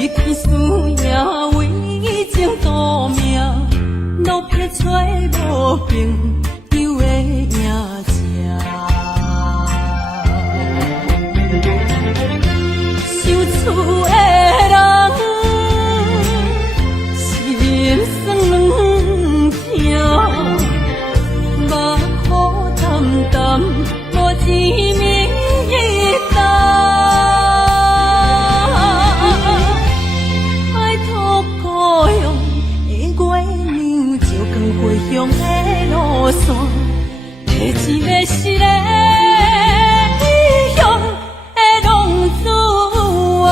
一天思也为情夺命，路撇找无朋友的影子。受厝的人心酸软痛，目雨淡淡无滋味一担。爱托故乡的月亮，照光回乡的路线，提一个失个异乡的浪子啊。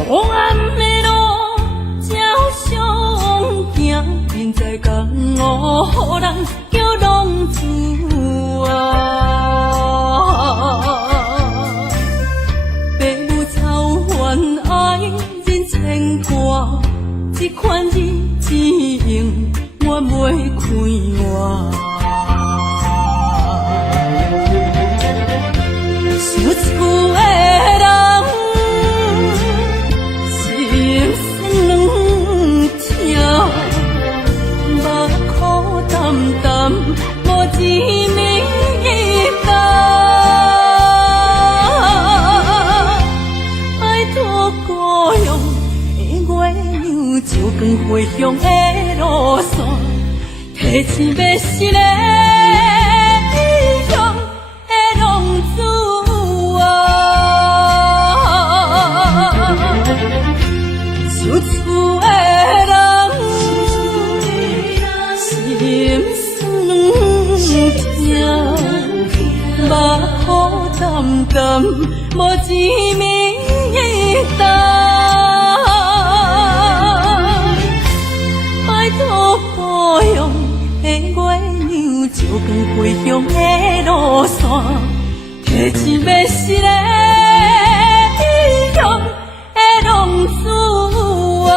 黑暗的路，照常行，人在江湖，予人叫浪子啊。父母操怨爱人牵挂，这款日子用我袂开换。受厝的人心酸软痛，目苦淡淡无滋味一担。爱托故乡的月亮，照光回乡的路线，提一个失个异乡的浪子啊。受厝的人心酸痛，目苦淡淡无滋味一担。爱托故乡的月亮，照光回乡的路线，提一个失个异乡的浪子啊。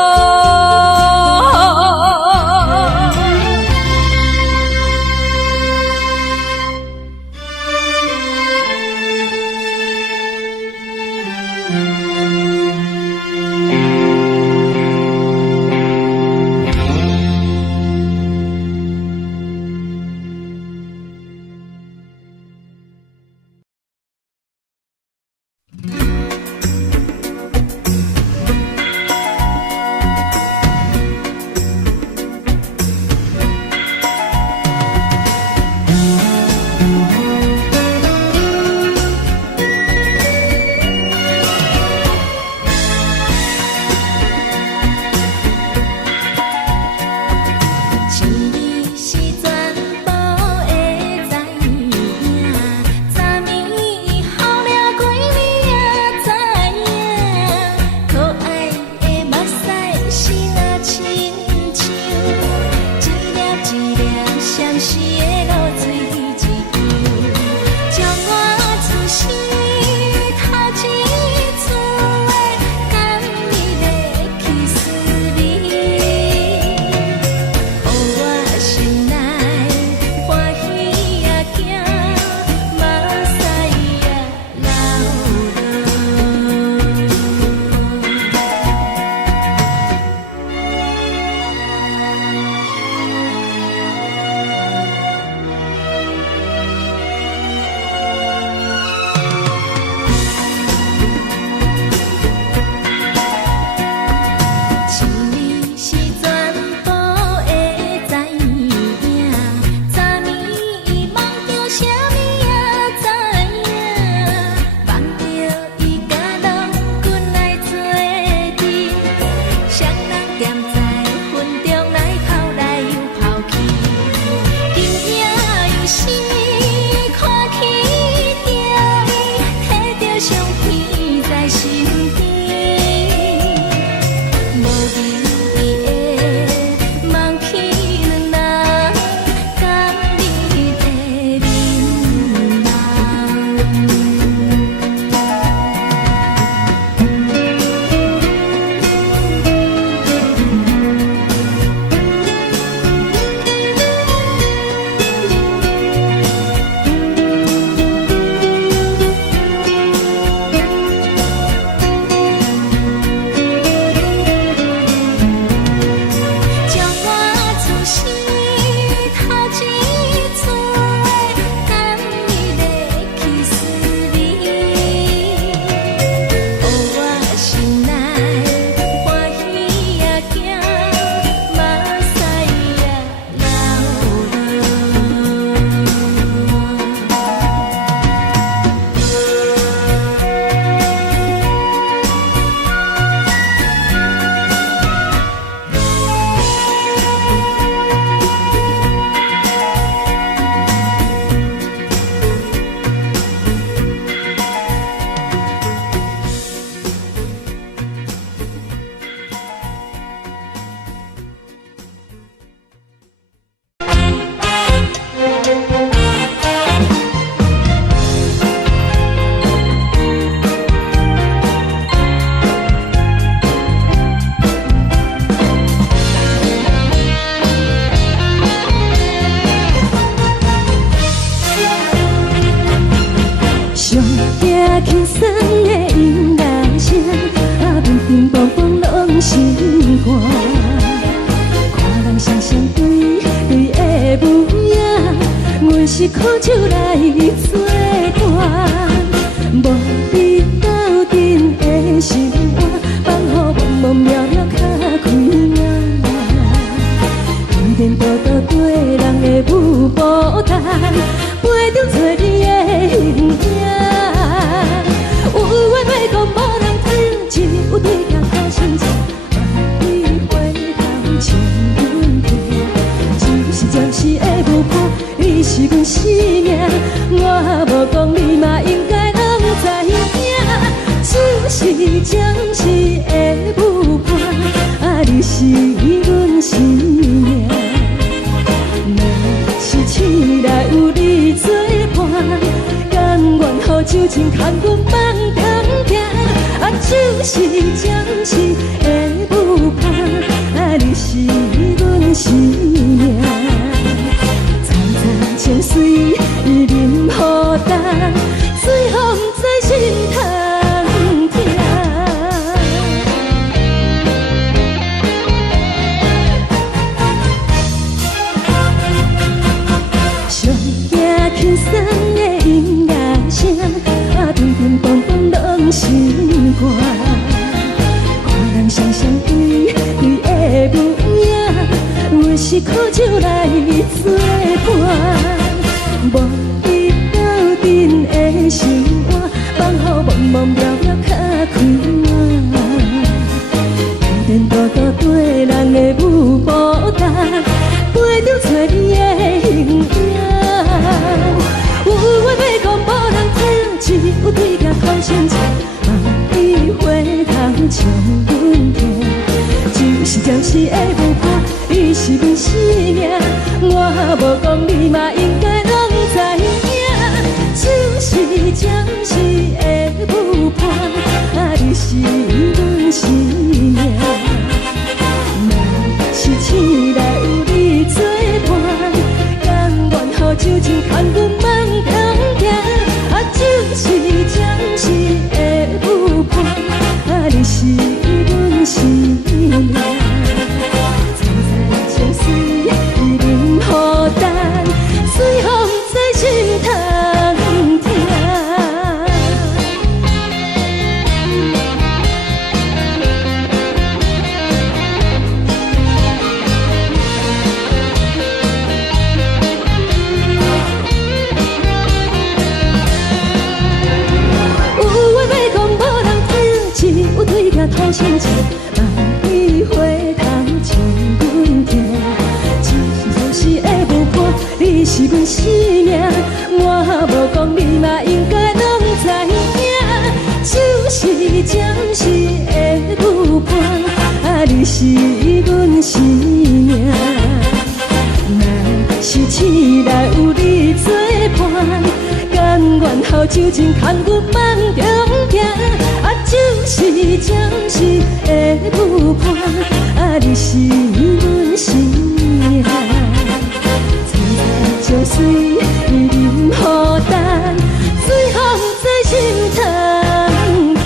轻松的音乐声，平平梆梆拢心肝。看人双双对的舞影，阮是苦酒来作伴。无你斗阵的心肝，放予茫茫渺渺较开眼。颠颠倒倒对人的舞步弹，陪着做你的形影。有话要讲无人听，只有对镜头心情。万里回头像阮听，就是暂时的舞伴，你是阮生命。我无讲你嘛应该拢知影，就是暂时的舞伴，你是阮生命。若是醒来有你作伴，甘愿予酒精牵阮放长行，就是暂时的舞伴，你是阮生命。层层情水任何等，水风在心通听。上惊轻松的音乐声，乒乒乓乓拢心肝。看人双双对的舞影，阮是苦酒来作伴。无你斗阵的心肝，放予茫茫渺渺较开眼。颠颠倒倒对人的舞步弹，陪着做你的形影。有话要讲无人听，只有对镜头心情。望你回头像阮听，就是暂时的舞伴，你是阮生命。我无讲你嘛应该拢知影，就是暂时的舞伴，你是阮生命。若是醒来有你作伴，甘愿予酒精牵阮放长行，就是暂时的舞伴，你是阮生命。层层情水任何等，水风在心通听。头心情，望你回头像阮听，就是暂时的舞伴，你是阮生命。我无讲你嘛应该拢知影，就是暂时的舞伴，你是阮生命。若是醒来有你作伴，甘愿予酒精牵阮放长行，就是暂时的舞伴，你是阮生命。层层情水任何等，水风在心通听。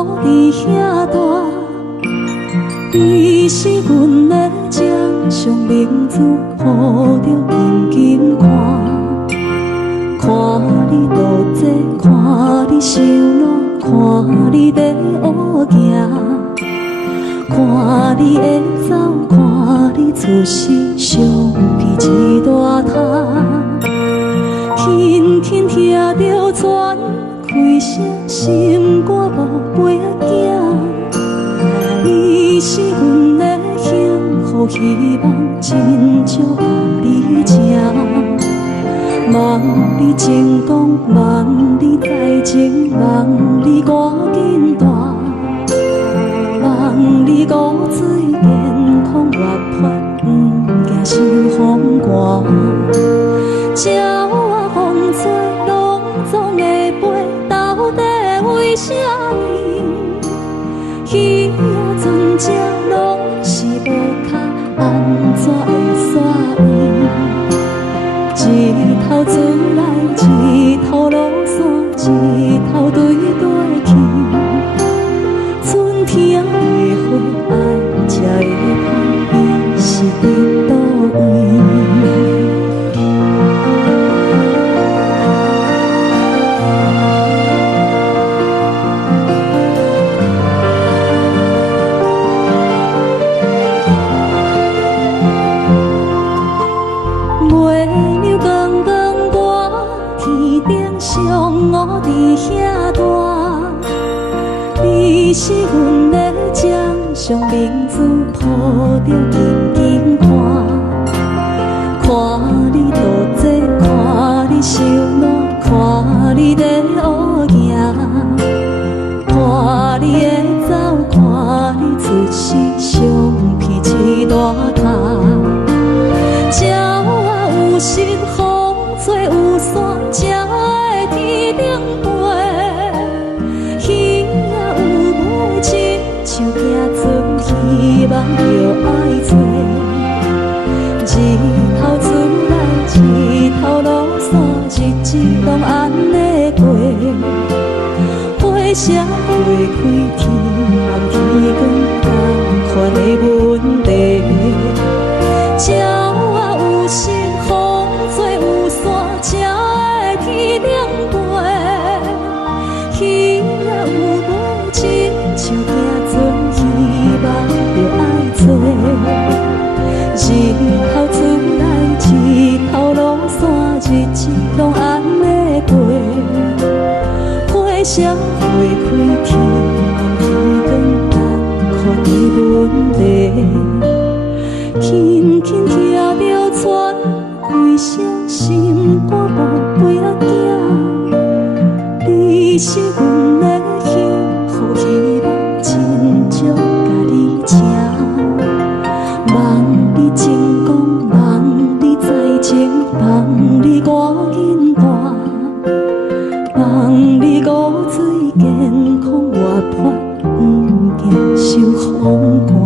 我伫遐大，你是阮的掌上明珠，抱着紧紧看。看你渡这，看你受难，看你在乌行，看你会走，看你出世，伤悲一大摊。轻轻听着船开声，心肝无飞仔行。你是阮的幸福希望，真少甲你情。望你成功，望你再情，望你赶紧大，望你骨髓健康活泼，不惊受风寒。鸟仔风吹，拢总会飞，到底为什么？鱼仔船只拢是无脚，安怎会煞伊？一头自来，一头落山，一头对对去。春天的花爱吃的香，伊是伫倒位？我伫遐大，你是阮的掌上明珠，抱着紧紧看。看你渡这，看你受难，看你在乌行，看你会走，看你出世，伤悲一大摊。鸟仔有时风吹有伞，才会天顶飞。鱼仔有尾，亲像行船，希望着爱做。一头出来，一头落山，日子拢安尼过。花车花开，天暗天光，同款的问题。鸟仔有时风吹有伞，才会天顶飞。鱼仔有尾，亲像行船，希望着爱做。一头出来，一头落山，日子拢安尼过。花车花开，天暗天光，同款的问题。轻轻听着船开声，心肝无飞仔行。你是阮的幸福希望，真少甲你情。望你成功，望你再情，望你赶紧大，望你骨髓健康活泼，不惊受风寒。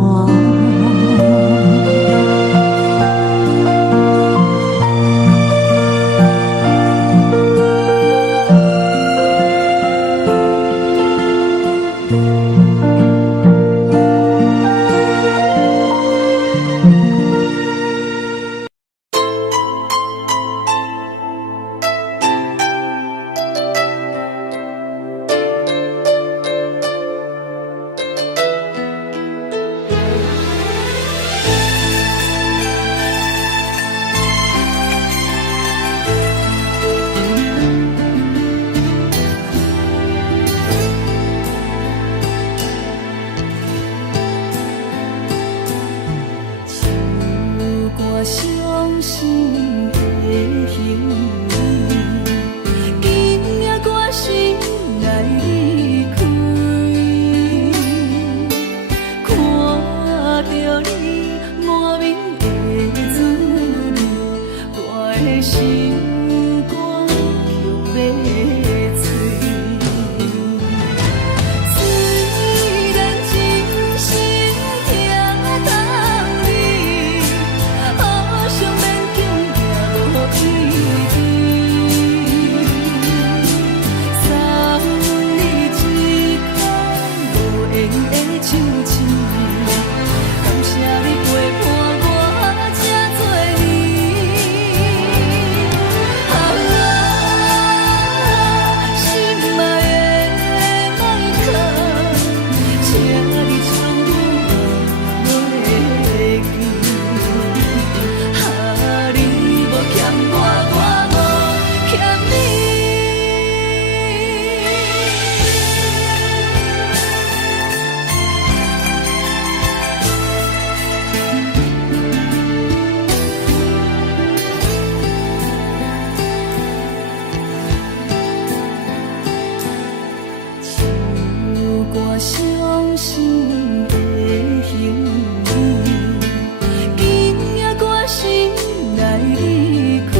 离开，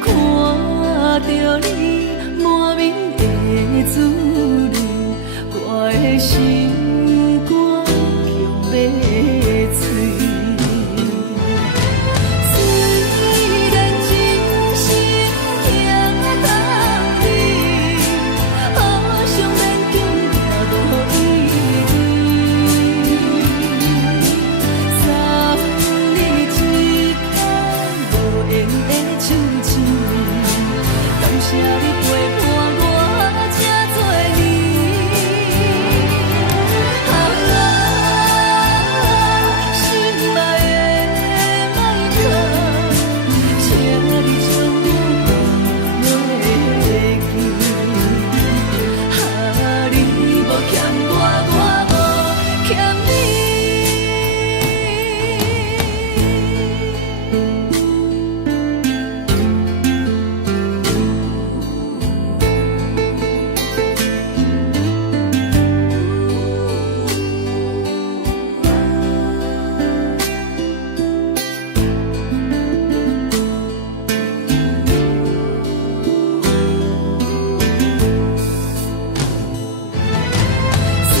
看着你满面的滋味，我的心肝强要碎。虽然真心疼你，好想免强听无意味。三日一空无缘的手指，感谢你陪伴我这多年。心爱的麦克，请你将我忘袂记。你无欠我，我无欠你。虽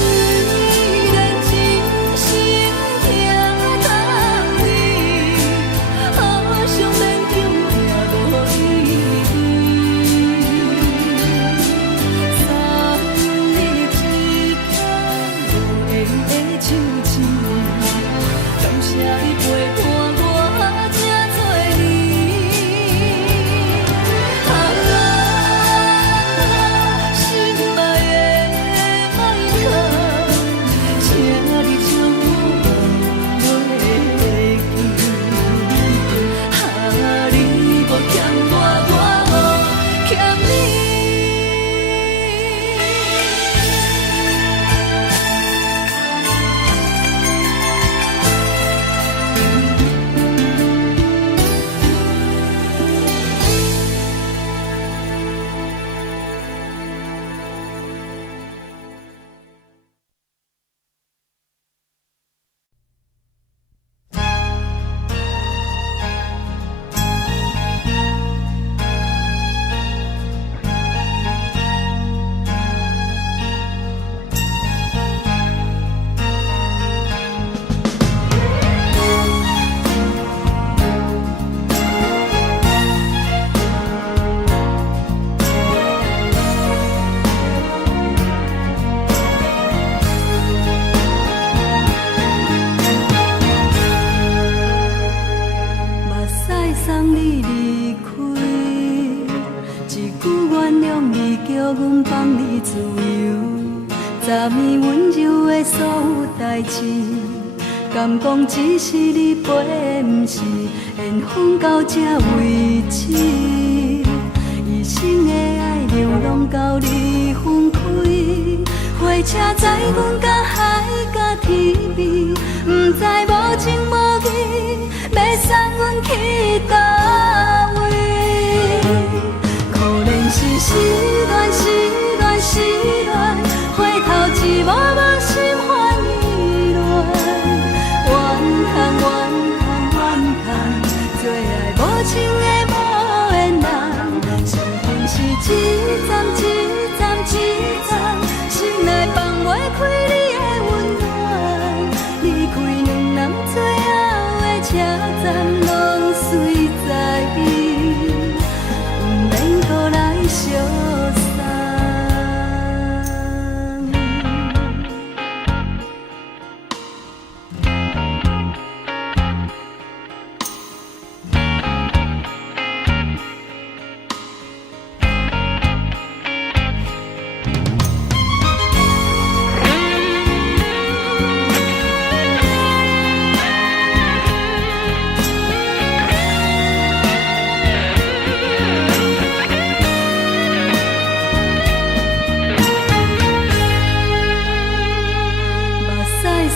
然真心疼你，好想免强听无意味。三日一空无缘的手指，感谢你陪伴我这多年。心爱的麦克，请你将我忘袂记。你无欠我，我无欠你。目屎送你离开，一句原谅你，叫阮放你自由。昨暝温柔的所有代志，敢讲只是你陪，不是缘分到这为止。一生的爱流浪到你分开，火车载阮甲海甲天边，不知无情无义，要送阮去倒位？可怜是失恋，失恋，失恋，回头一幕幕心烦意乱，怨叹，怨叹，怨叹，最爱无情的无缘人，身份是一站一站一站，心内放袂开你的温暖，离开两人最后的车站，拢随在伊，不免搁来相送。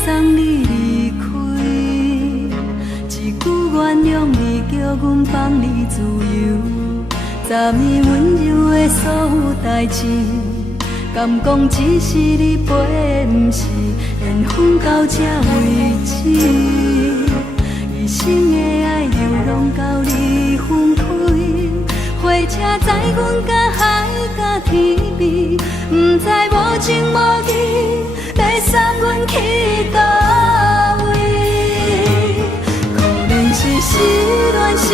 送你离开，一句原谅你，叫阮放你自由。昨暝温柔的所有代志，敢讲只是你陪，不是缘分到这为止。一生的爱又拢到你分开，火车载阮甲海甲天边，不知无情无义，要送阮去倒位？可能是失恋，失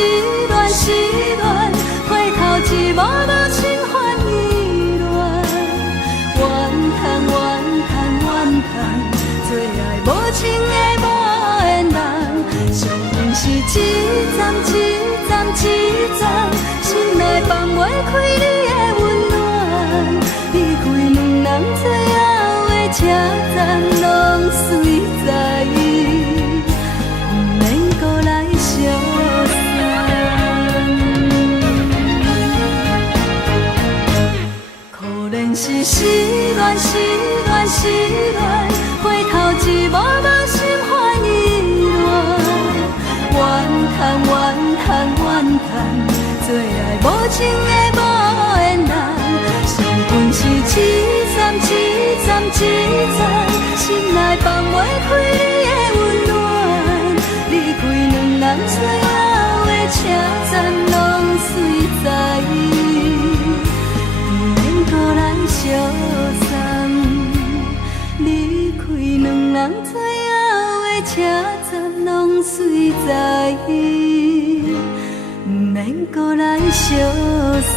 恋，失恋，回头一幕幕心烦意乱，怨叹，怨叹，怨叹，最爱无情的无缘人，上恨是一站一站一站，心内放袂开你的温暖，离开两人最后的车站，拢随在，不免搁来相送。可能是失恋，失恋，失恋，回头一幕幕心烦意乱，怨叹，怨叹，怨叹，最爱无情的无缘人，上恨是一站一站一站，心内放袂开你的温暖，离开两人最后的车站，拢随在，不免搁来相送，离开两人最后的车站，拢随在，不免搁来相送。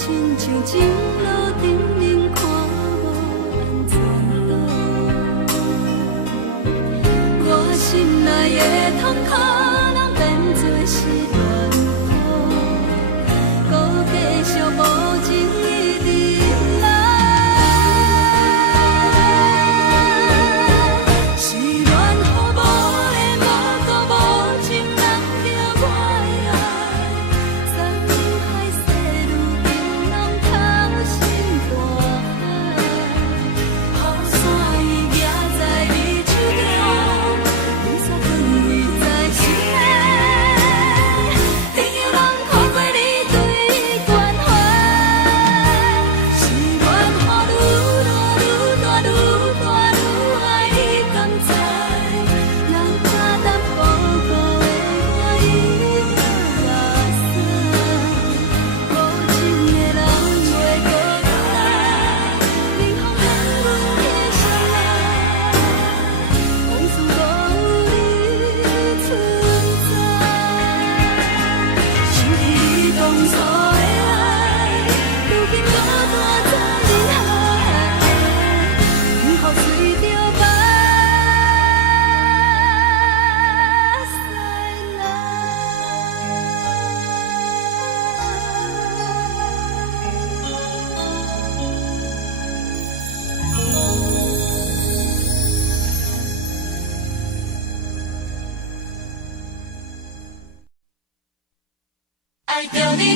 像情路灯冷看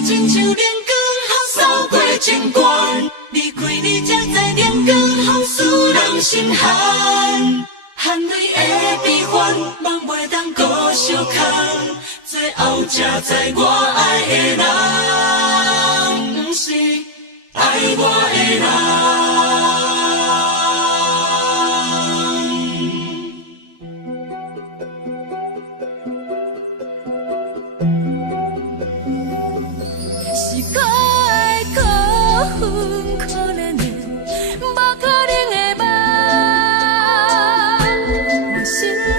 亲像冷光风扫过情关，离开你才知冷光风使人心寒。含泪的悲欢，望袂当搁相牵，最后才知我爱的人，不是爱我的人。是可爱可恨可怜的，无可能的梦。我心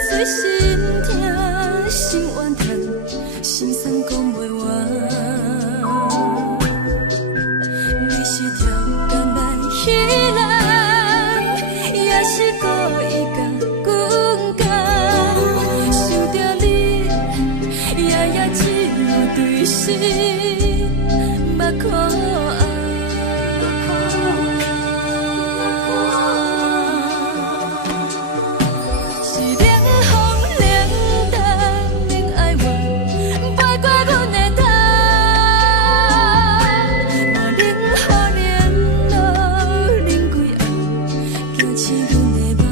碎心痛心怨叹，心酸讲袂完。你是挑工来彼人，也是故意甲阮讲，想着你，夜夜只有对视。目眶红，是冷风冷淡冷爱我，飞过阮的头，我冷雨冷落冷几暗，惊醒阮的梦，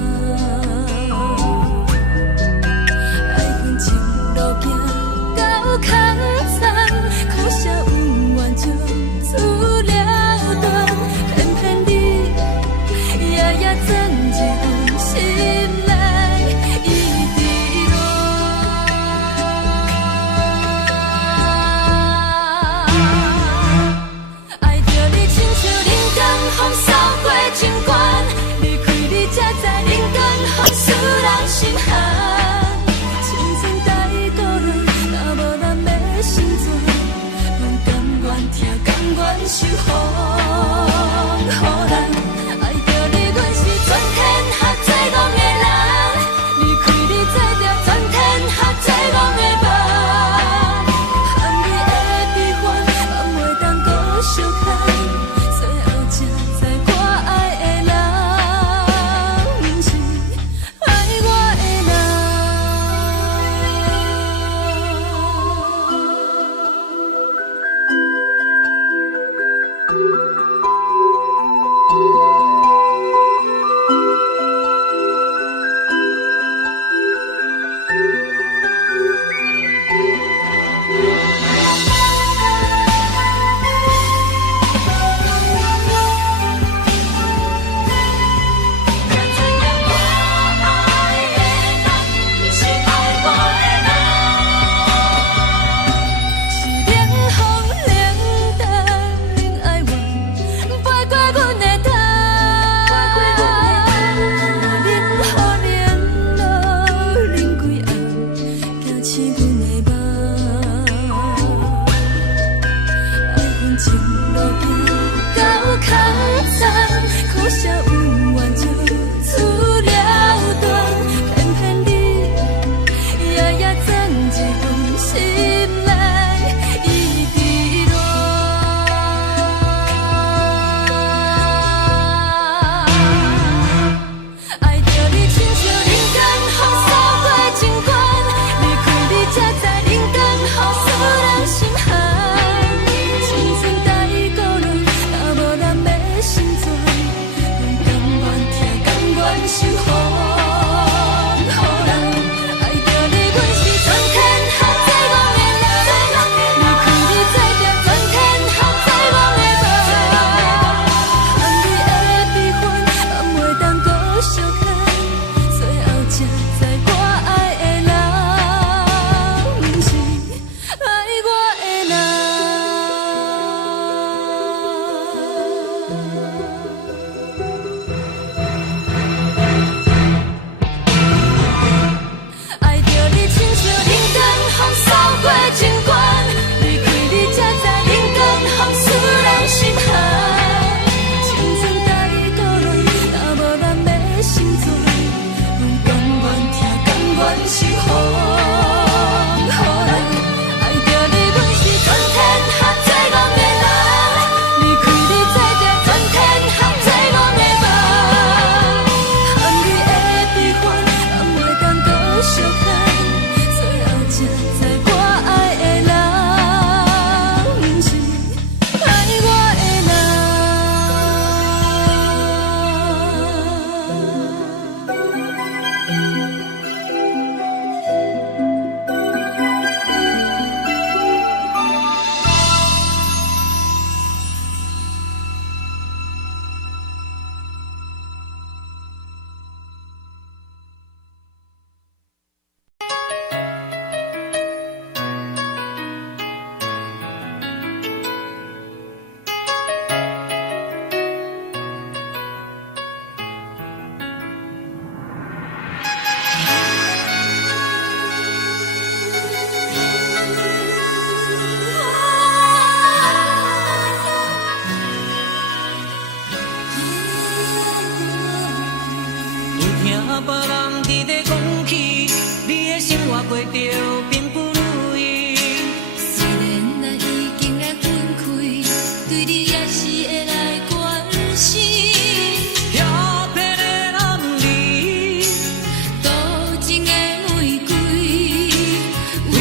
爱阮情路行到空山，苦涩有缘就出了断，偏偏你夜夜钻入阮心内，一直乱。爱着你亲像冷光风扫过情关，离开你才知冷光风使人心寒。亲情带过来，若无咱要心酸。听甘愿受风雨人，爱着你，阮是全天下最戆的人。离开你，才着全天下最戆的梦。含泪的悲欢，望袂当搁相牵，最后才知我爱的人，不是爱我的别人伫咧讲起，你的生活过着并不如意。虽然咱已经来分开，对你也是会来关心。漂泊的男儿，多情的玫瑰，为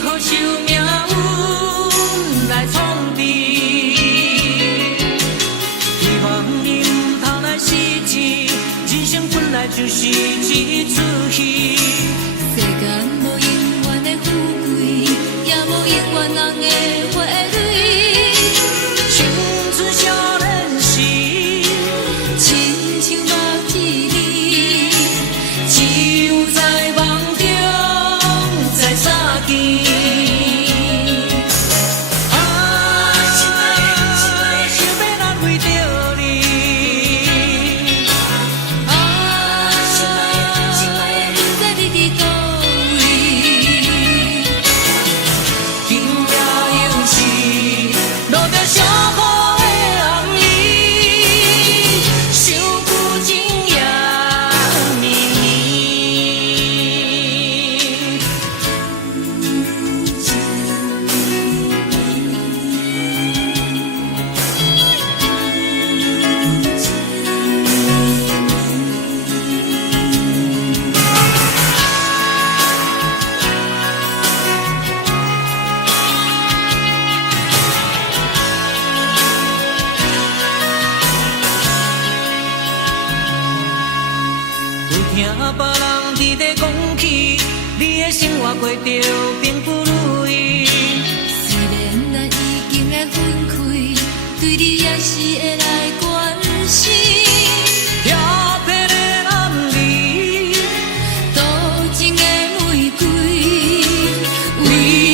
何受命运来创治？希望你唔通来失志，人生本来就是一出戏。世间无永远的富贵，也无永远人的花蕊。青春少年时，亲像目一日，只有在梦中才相见。听别人伫咧讲起，你的生活过着并不如意。虽然咱已经来分开，对你也是会来关心。漂泊的男儿，多情的玫瑰，为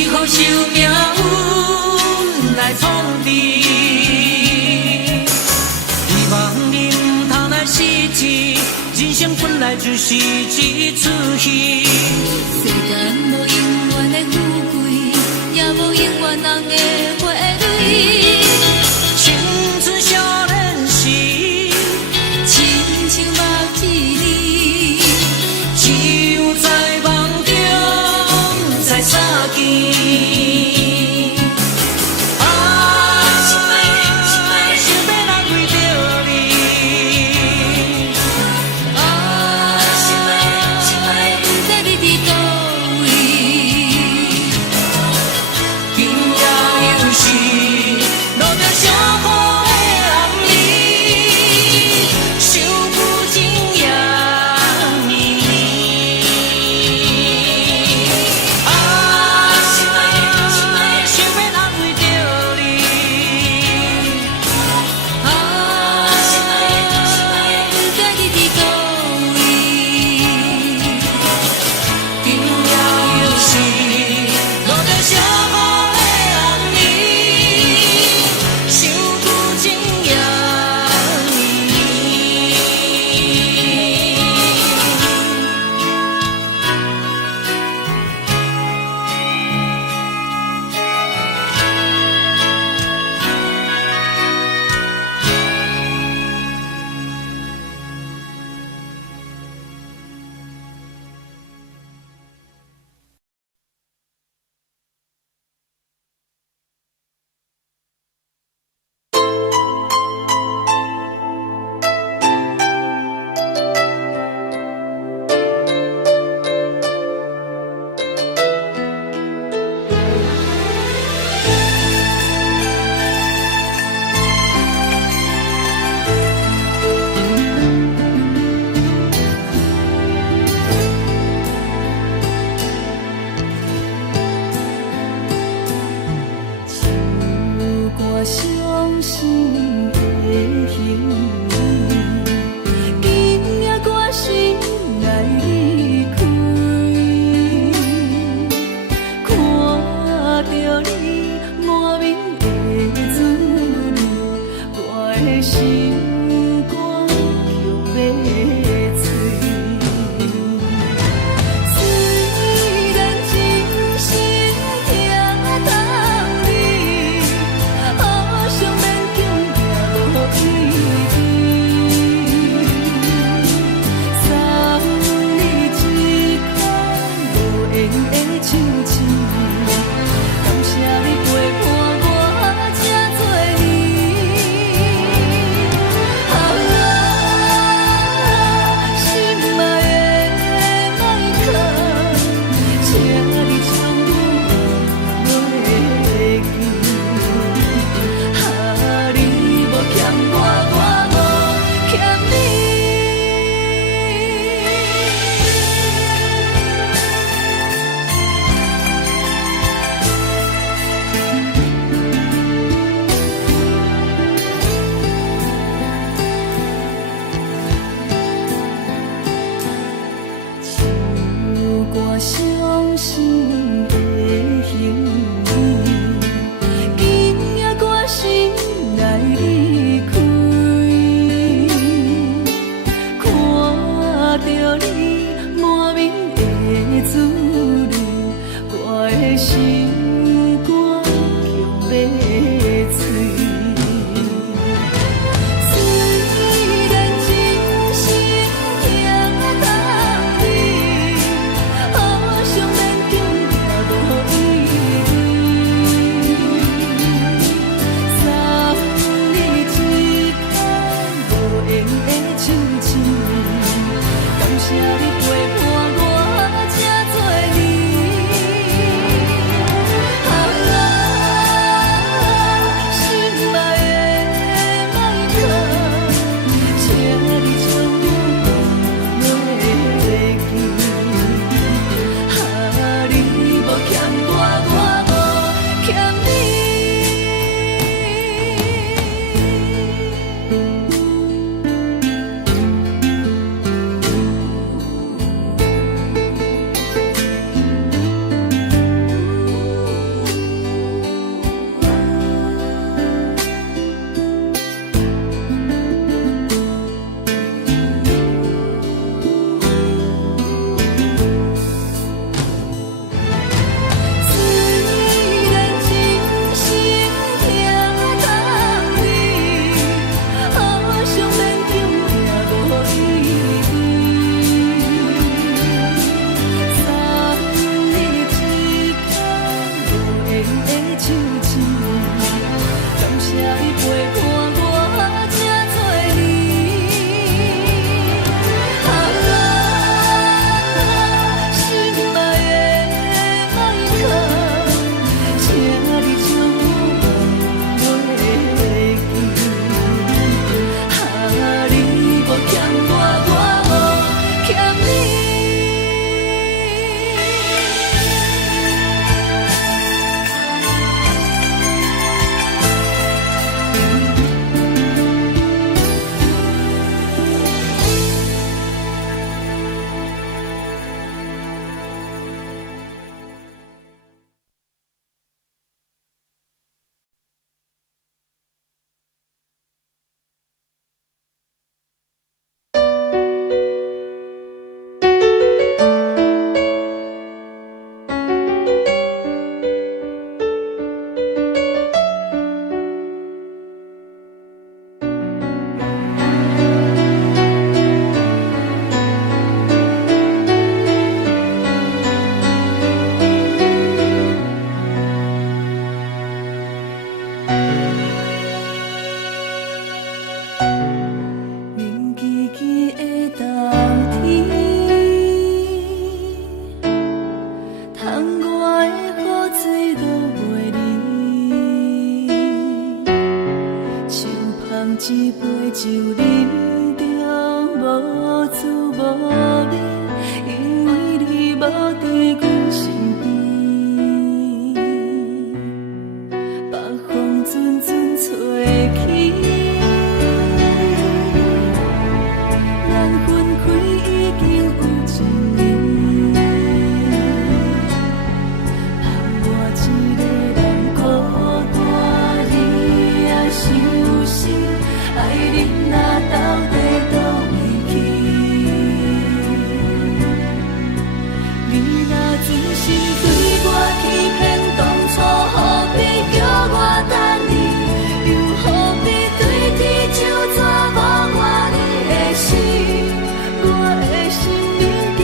何受命运来创治？希望你唔通来失志。人生本来就是一出戏，世间无永远的富贵，也无永远人的花蕊。青春少年时，亲像目一日，只有在梦中才相见。无你，因为你无伫阮身边，北风阵阵吹起，咱分开已经有1年，盼我一个人孤单，你也伤心，爱你若到底倒位去？你若真心对我欺骗，当初何必叫我等你？又何必对天就这无我你的死？我的心已经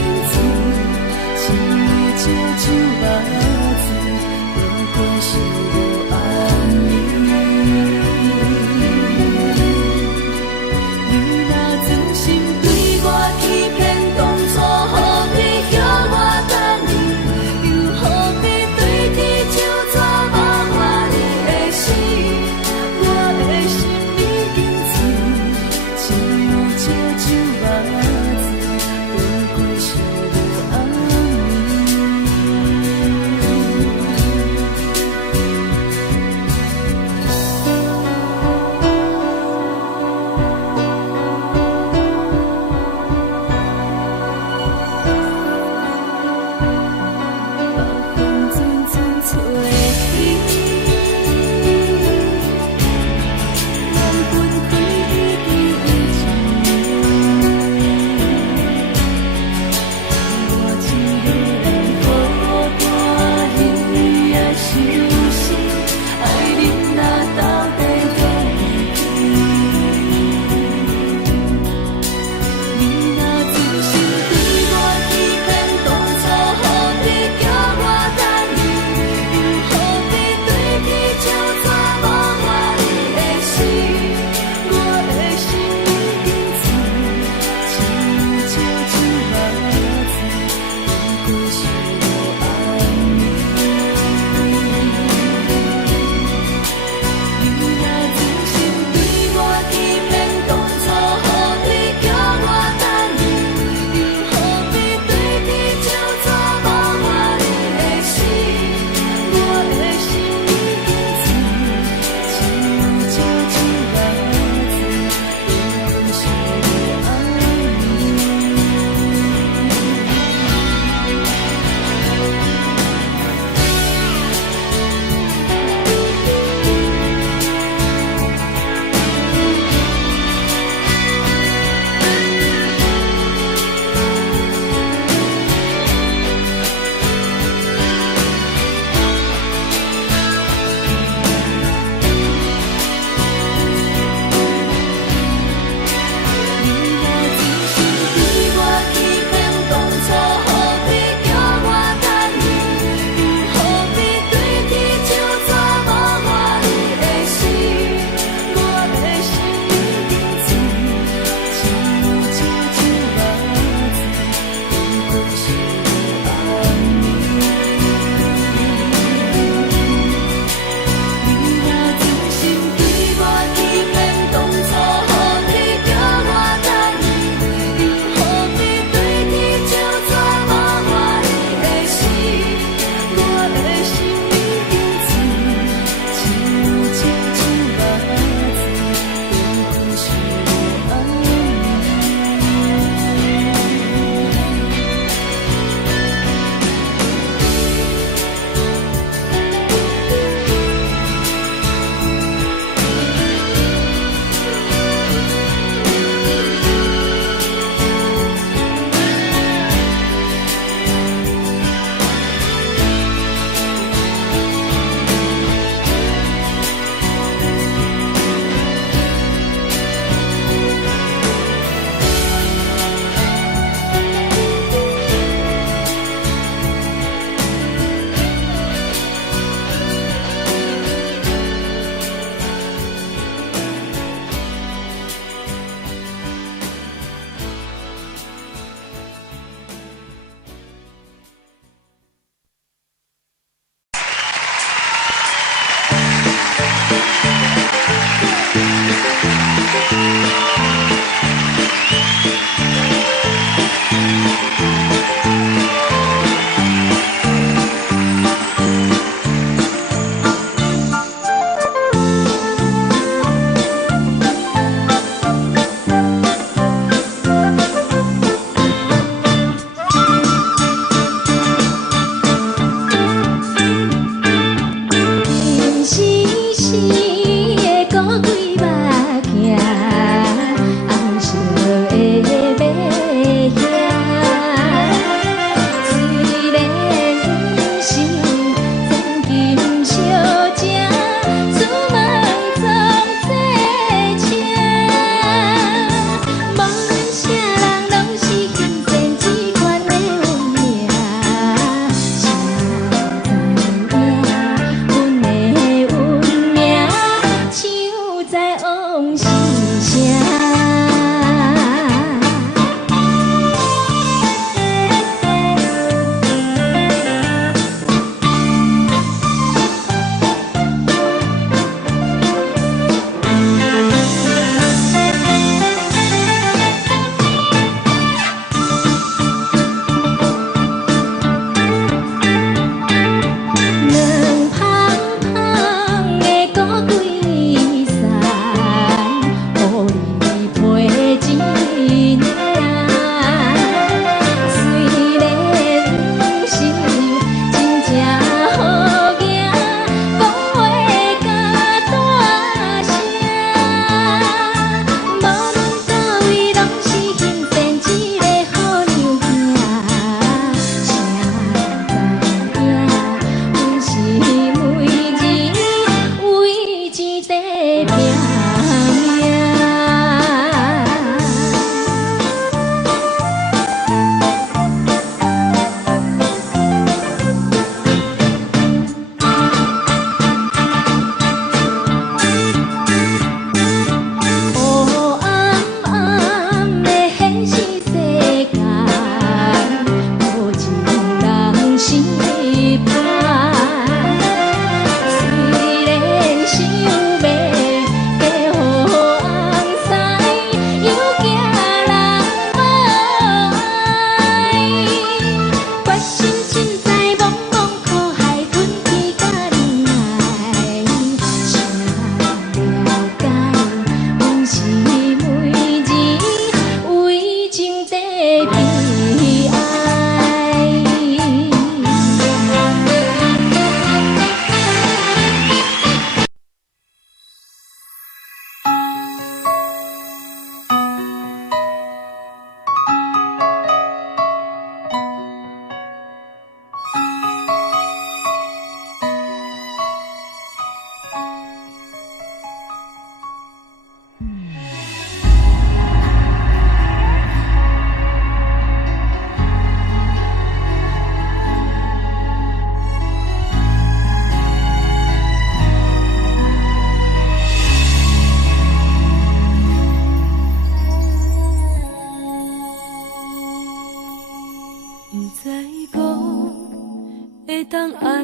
当爱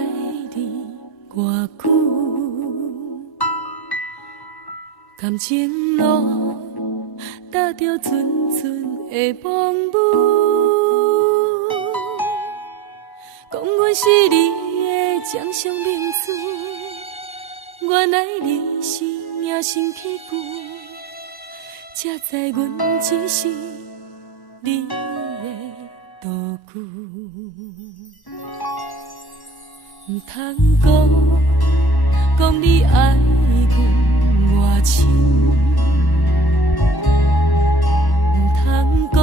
你偌久？感情路踏着纯纯的梦雾，讲阮是你的掌上明珠，原来你是命生起句，才知阮只是你的道具。唔通讲你爱阮偌深，唔通讲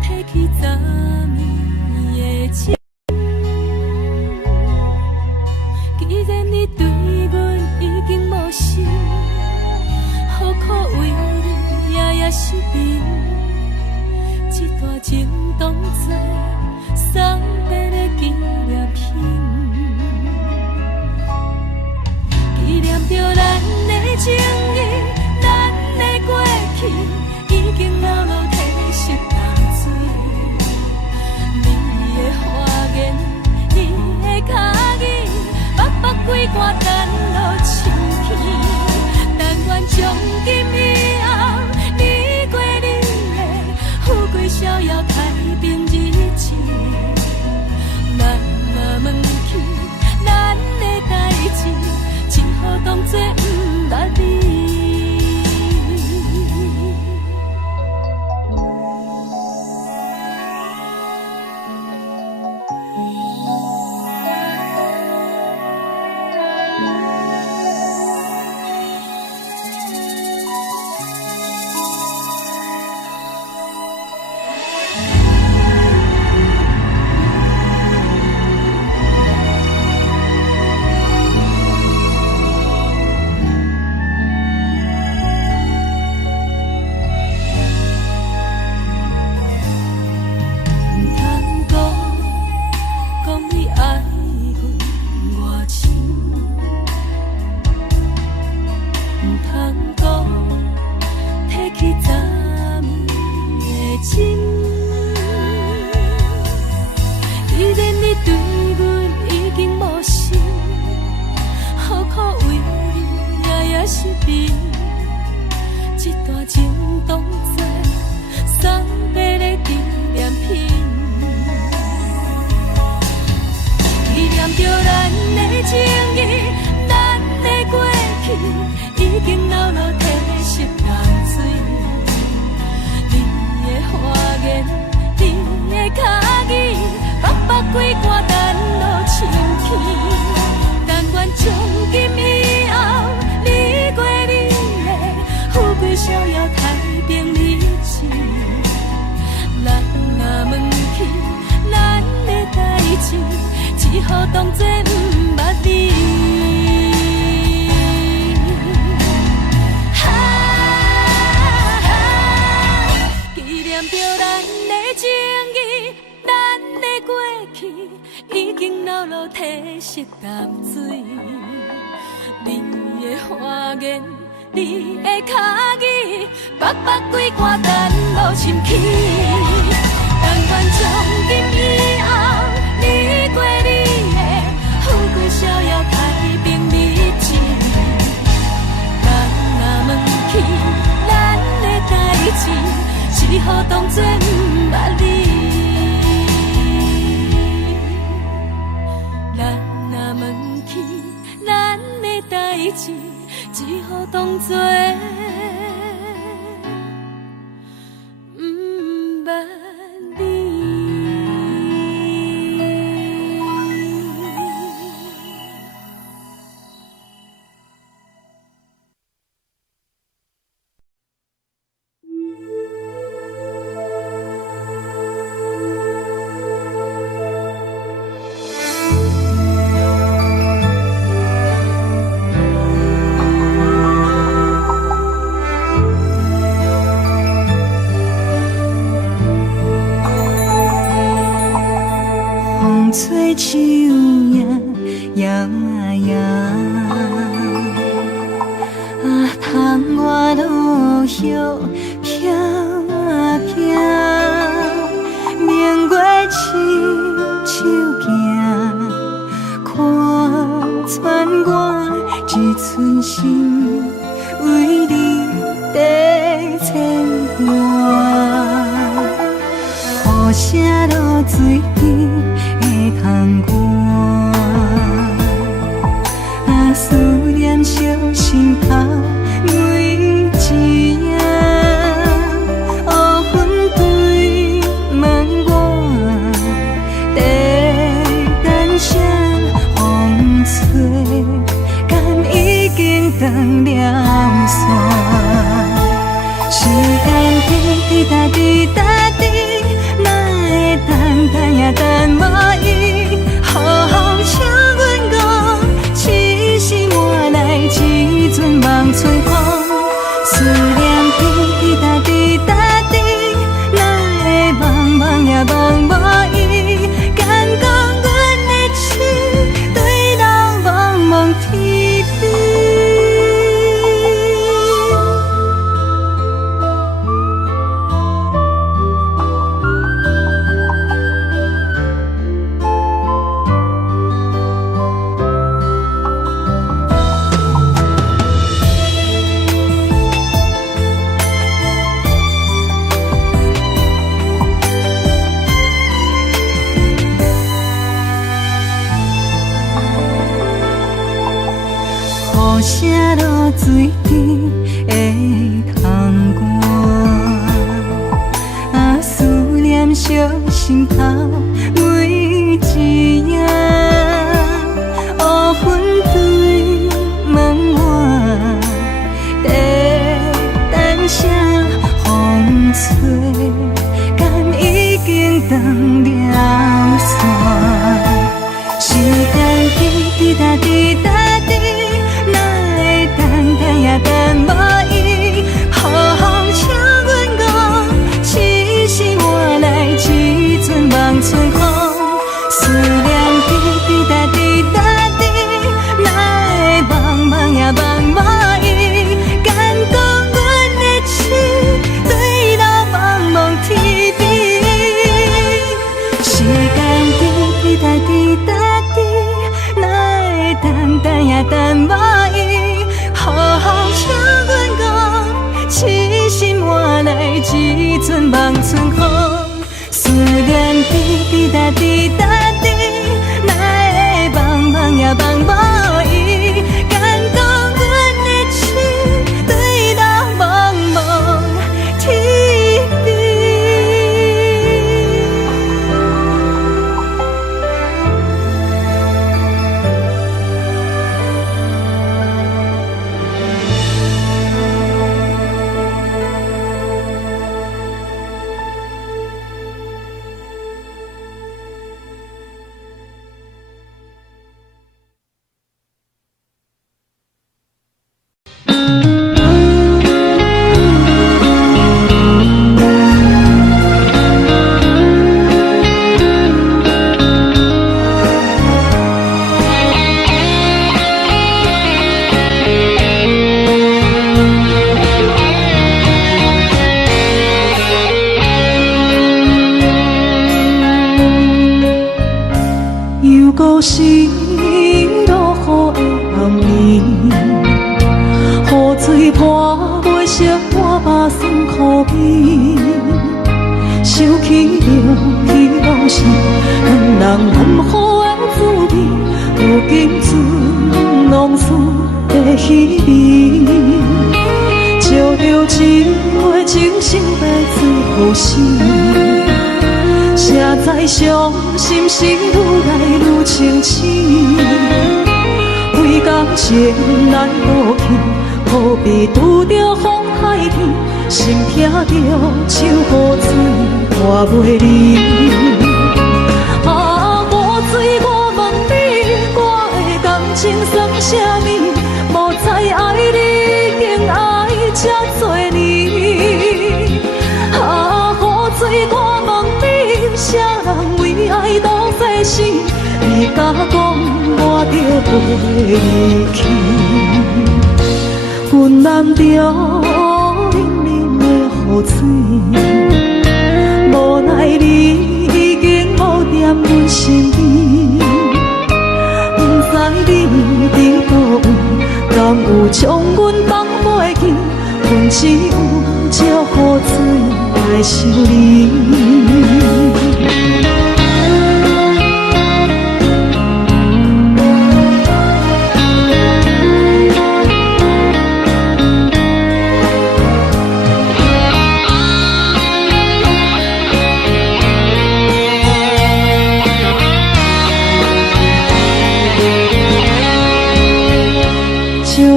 提起昨暝的情。既然你对阮已经无心，何苦为你夜夜失眠？这段情当作送别的纪念品，纪念着咱的情谊，咱的过去已经老老褪色淡水。你的花言，你的脚语，默默几挂等落深天。但愿从今以后，你过你的富贵逍遥太平日子。咱若问起咱的代志，只好当作不捌你。只好当作不捌你。纪念着咱的情谊，咱的过去已经老老褪色淡水。你的花言，你的脚语，默默几挂等落深起。但愿从今以后，你过你的富贵逍遥太平日子。咱若问起咱的代志，只好当作不捌你。咱若问起咱的代志，只好当作不捌你。吹树叶摇啊摇，啊，窗外落叶飘啊飘，明月亲手行。声落水边的窗外，思念烧心头每一夜，乌云对门外，在等谁风吹，敢已经断了线。时间滴答滴答滴，哪会等也等无伊？好好请阮讲，痴心换来一阵梦吹风。思念滴答滴答滴，哪会梦也梦无伊？敢讲阮的痴，对人茫茫天边。雨声落水边的窗外，思念烧心头每一夜，乌云对门外，在等谁风吹，敢已经断了线。时间滴答滴答滴，也等无伊，好好请阮讲，痴心换来一阵梦吹风。思念滴答滴答滴，哪会梦也梦无伊？敢讲阮的痴，对人茫茫天边。时间滴答滴答滴，哪会等也等无伊？好好请阮讲，痴心换来一阵梦春风。思念滴答滴答滴，哪会梦也梦无伊？敢讲阮的痴，对人茫茫天边。故事落雨的暗暝，雨水泼袂湿我目酸苦悲。想起了彼拢是两人难好的滋味，如今存往事的稀微。照着一回情深白水好心。谁知伤心事愈来愈清醒，为感情来落去，何必拄着风海天，心痛着手雨水拖袂离。啊，雨水，我问你，我的感情算啥物？无知爱你，竟爱这多年。啊，雨水，我问你，啥人为爱斗世事？你敢讲我着袂离去？阮难着冷冷的雨水，无奈你已经无踮阮身边。不知你伫倒位，敢有将阮放袂记？阮只有借雨水来想你。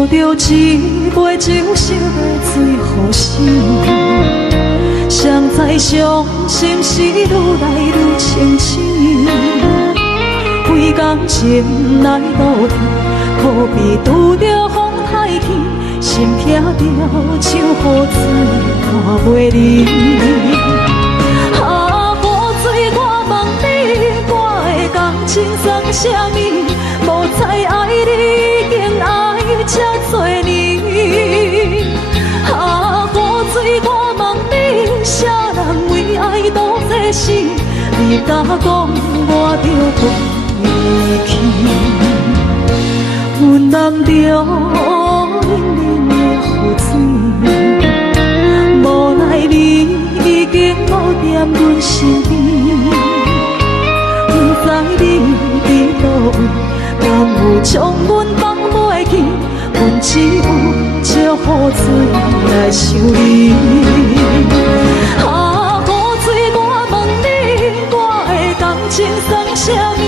着一杯酒烧的水予醒，谁知伤心事愈来愈清醒。为感情来倒去，可比拄着风太轻，心撇着像雨水看袂离。啊，雨水，我问你，我的感情算啥物？无猜爱你已经爱这多年。啊，雨水，我问你，啥人为爱赌这死？你敢讲我着分？离去，阮淋着冷冷的雨水，无奈你已经无踮阮身边，不知你伫倒位，敢有将阮放袂记？阮只有借雨水来想你。啊，雨水，我问你，我的感情算啥物？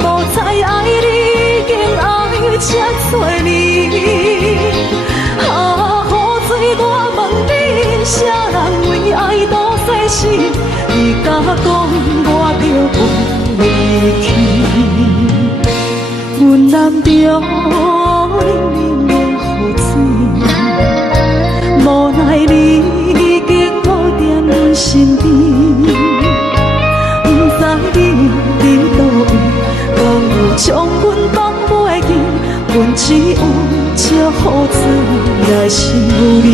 无猜爱你已经爱这多年。啊，雨水，我问你，啥人为爱赌世事？你敢讲我着分离去？阮淋着冷冷的雨水，无奈你已经无踮阮身边，不知你伫倒位，敢有将阮放袂记？阮只有借雨水来想你。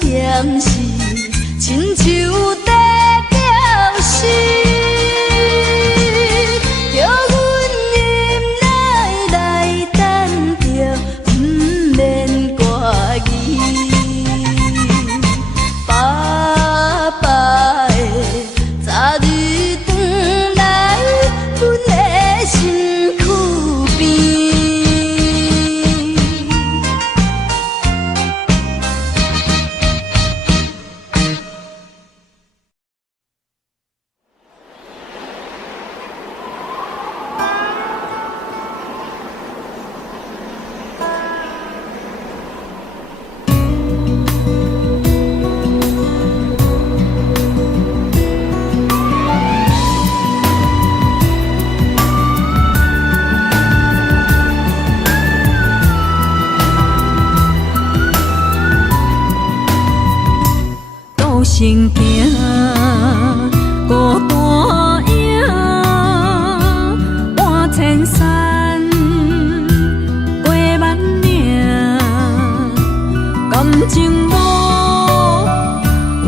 点是亲像在表示。行行，孤单影，半千山，过万岭，感情无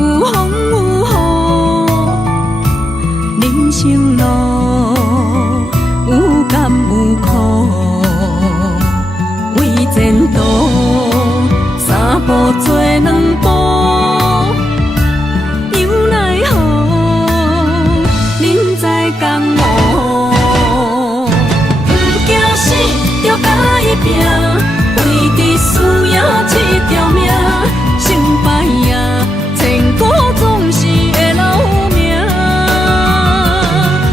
有风有雨，人生路有甘有苦，为前途三步做两步。拼，为伫输赢这条命，成败赢，千古总是会留名。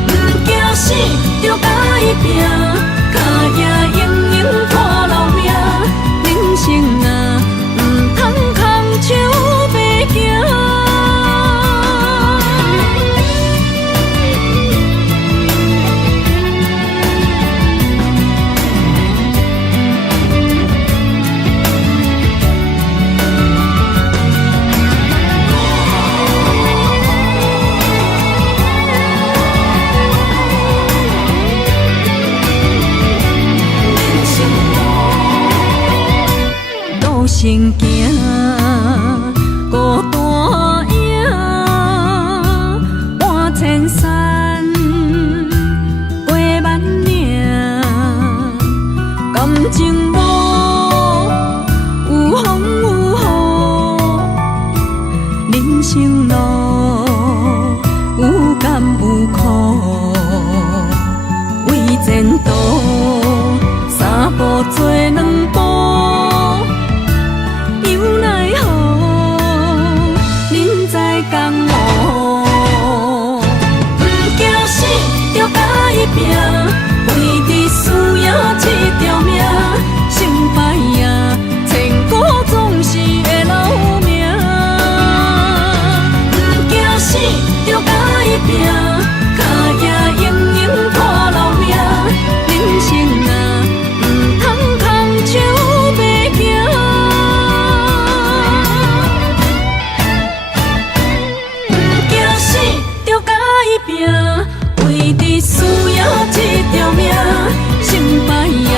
不惊死，着甲伊拼，脚也用用看留名。人生啊，唔通空手白行。行行，孤单影，半千山，过万岭，感情无有风有雨，人生路有甘有苦，为前途三步做两步。拼，为伫输赢这条命，成败赢，千古总是会留名。不惊死，着甲伊拼，脚也用用看留名。人生啊，唔通空手白行。不惊死，着甲伊拼，为伫输赢这条命，成败赢，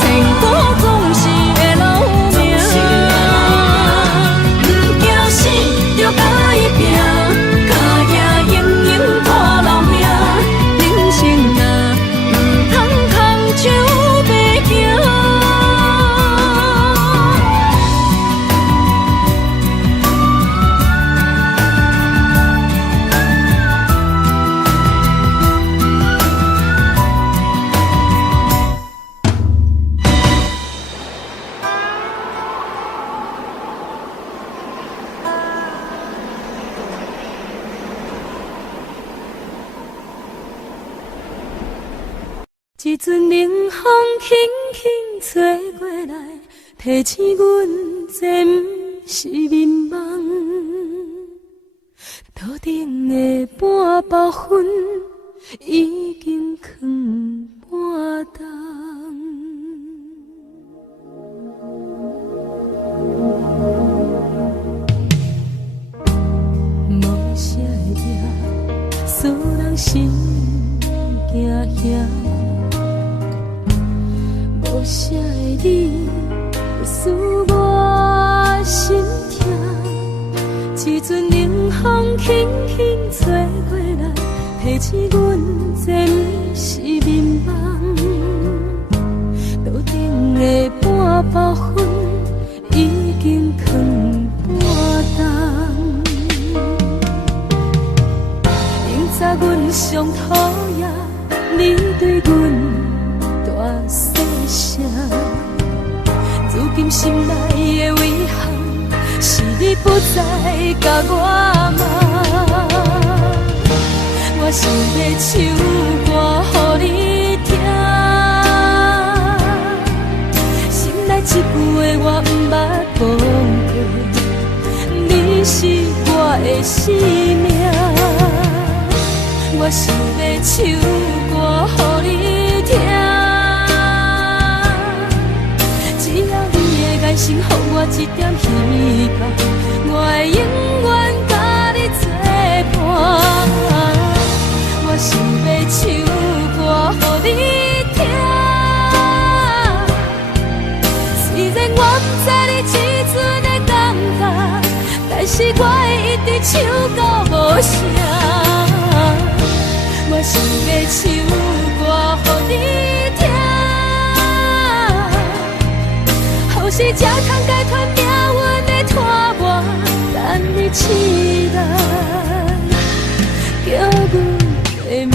千古总是会留名。不惊死，着甲伊拼，脚也用用看留名。人生啊，唔通空手白行。一阵冷风轻轻吹过来，提醒阮这不是眠梦。头顶的半包云已经藏半冬。无啥会赢，使人心惊惊。无啥的你，使我心痛。一阵冷风轻轻吹过来，提醒阮这不是眠梦。头顶的半包云已经藏半冬。明早阮上讨厌你对阮大细声，如今心内的遗憾，是你不再甲我骂。我想要唱歌予你听，心内一句话我不捌讲过，你是我的生命。我想要唱歌予你听。爱心，予我一点希望，我会永远甲我想要唱歌予你听。虽然我不知你这阵的感觉，但是我会一直唱到无声。我想要唱歌予你听，后世才通解脱命运的拖磨，等你起来，叫阮的名。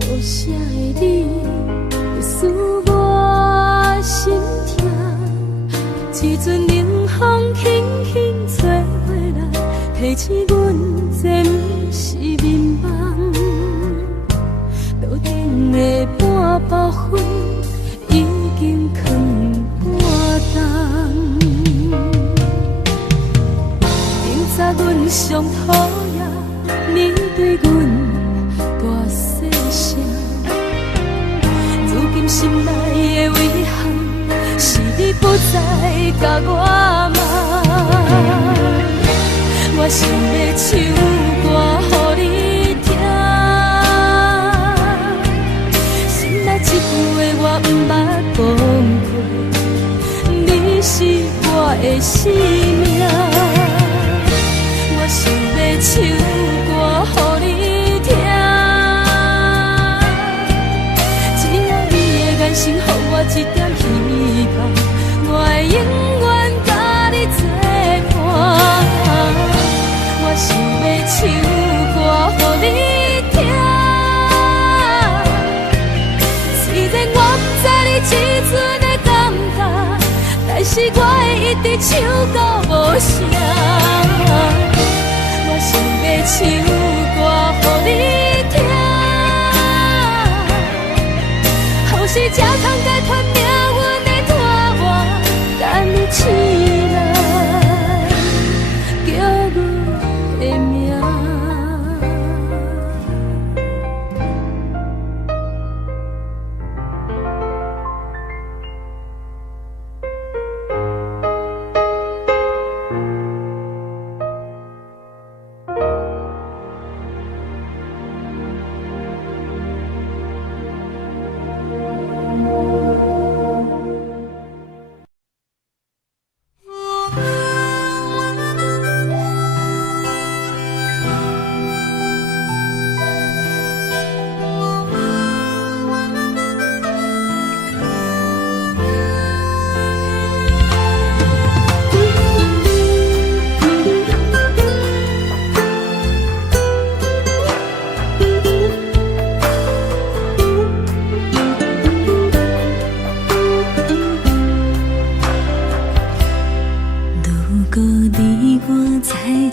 无啥的你，会使我心痛。一阵冷风轻轻吹过来，提醒阮这不是眠梦。路顶的半包烟已经藏半冬。明早阮上讨厌你对阮大细声，如今心内的遗憾，是你不再甲我骂。我想要唱歌予你听，心内一句话我不捌讲过，你是我的生命。我想要唱歌予你听，只要你的眼神予我一点希望，我会永远甲你作伴。我想要唱歌予你听，虽然我不知你这阵的感觉，但是我会一直唱到无声。我想要唱歌予你听，后世才通解脱命运的拖磨，等你起来，叫阮的名。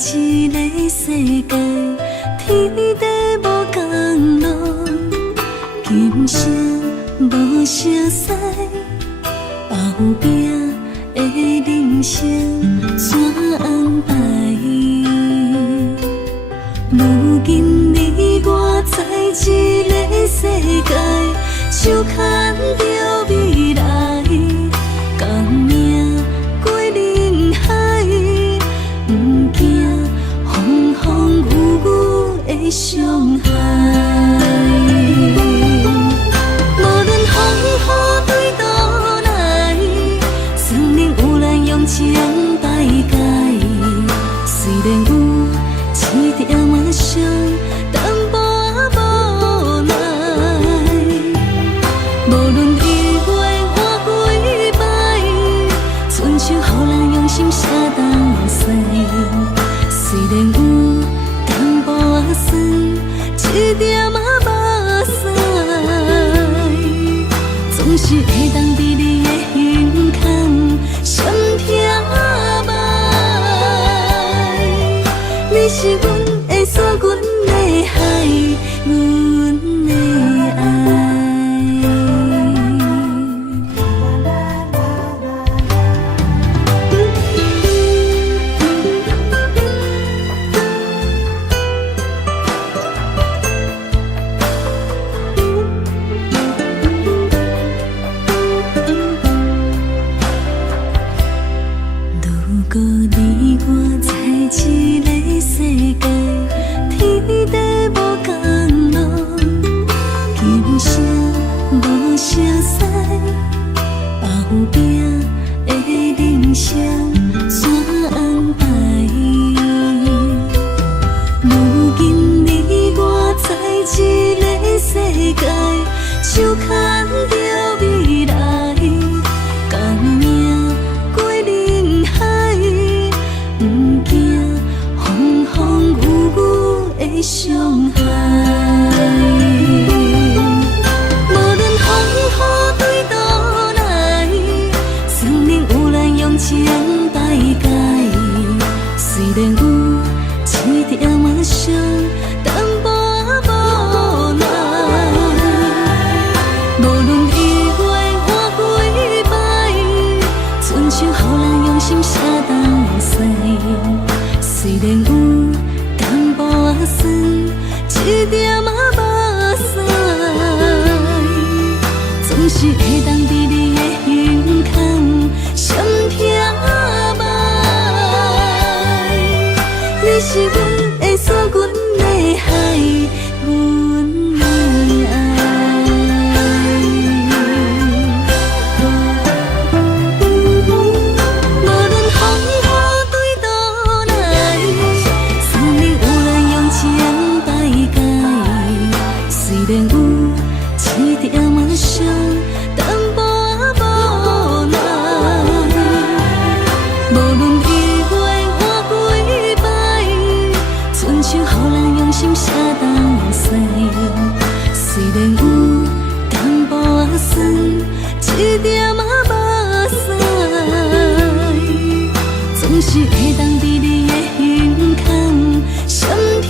一个世界，天地无共路，今生无熟悉，后壁的人生怎安排？如今你我在一个世界，手牵着未来，共命过人海，不惊风风雨雨的伤害。无论风雨对倒来，算命有咱用情摆解，虽然有一点仔伤，淡薄仔无奈。无论一月换几摆，春秋予咱用心写东西。虽然有淡薄仔酸，你是阮的山，阮的海，阮的爱。如果你我在一个世界，天地无共路，今生无相识，后壁的人生怎安排？如今你我在一个世界，手牵着未来，共命过人海，不惊风风雨雨的伤害。无论风雨对倒来，算命有咱用情摆解。虽然有一点仔伤，淡薄无奈。无论意外换几摆，亲像予咱用心写东西。虽然有淡薄仔酸，一点仔目屎，总是会当伫你的胸腔闪听麦。你是阮的山，阮的海，阮的爱。无论风雨对倒来，算命有咱用情摆解。虽然有一点仔伤，淡薄无奈。无论意外换几摆，亲像予咱用心写东西。虽然有淡薄仔酸，一点仔目屎，总是会当伫你的胸腔闪听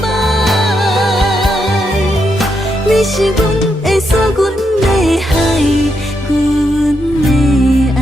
麦。你是阮的山，阮的海，阮的爱。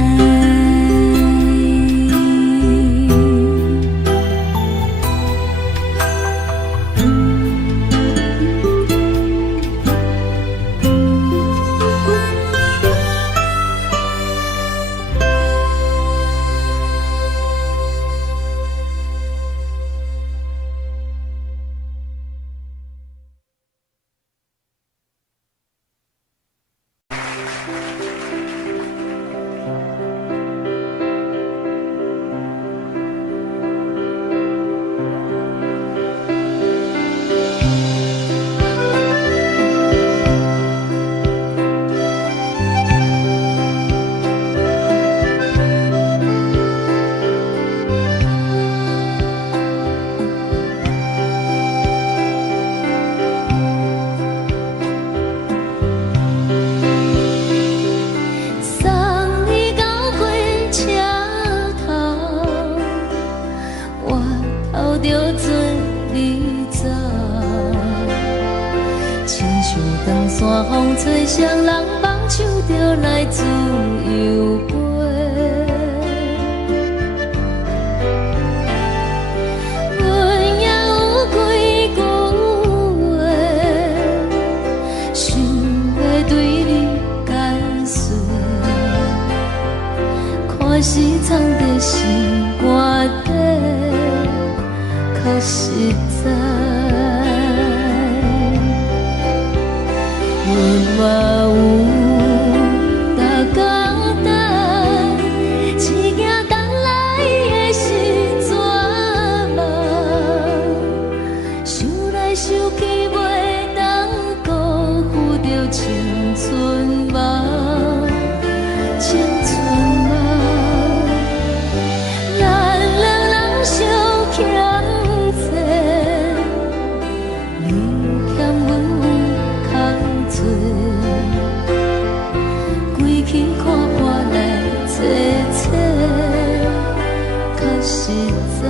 送你到火车头，我头着做你走，亲像长山风吹双人梦，手着来自由飞。阮也有几句话，想要对你解释，看是藏在心肝底，较实在。阮嘛有大家等，一件等来的时阵嘛，想来想去袂当辜负着青春梦，青春梦。咱两人相欠债，你欠阮有空做，归去看破来切切，较实在。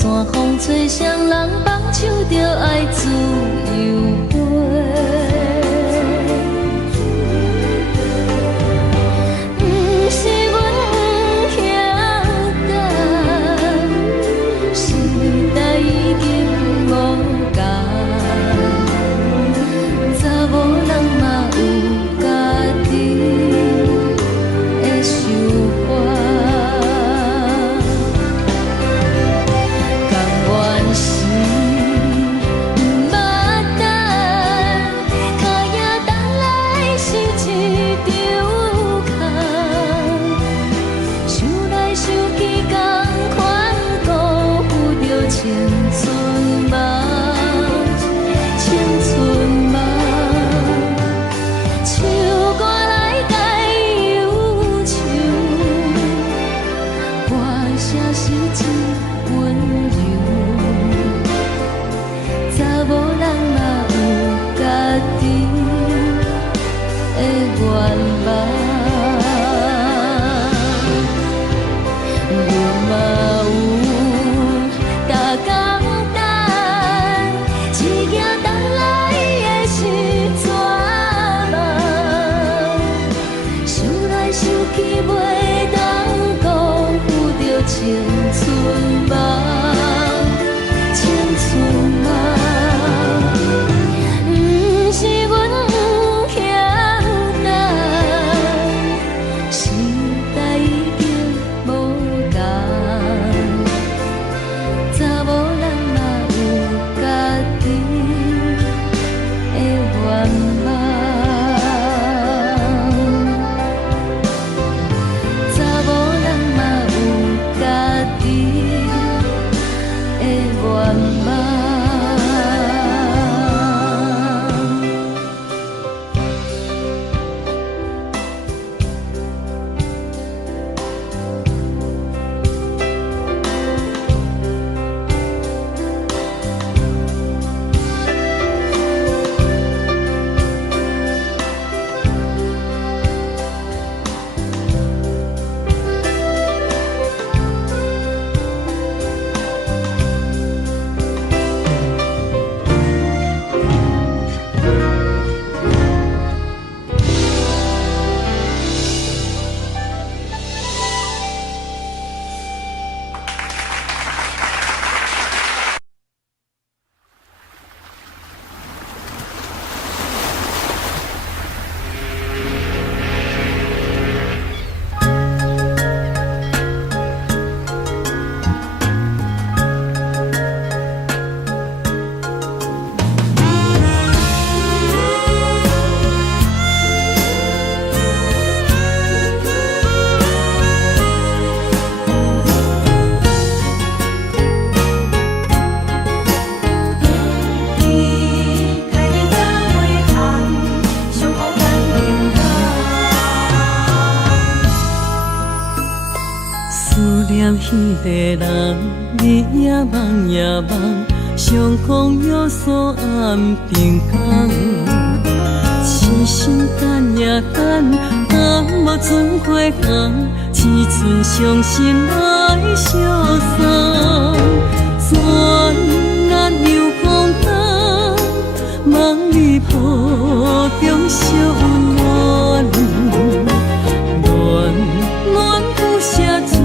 山风吹双人放手着爱自由飞。不是阮不晓得，时代已经无同，查某人嘛有家己的想法。彼个人，日夜梦夜梦，相逢约锁暗平空。痴心等也等，等无船花红，只剩伤心来相送。转眼又风灯，梦里抱中惜温暖，暖暖不舍情。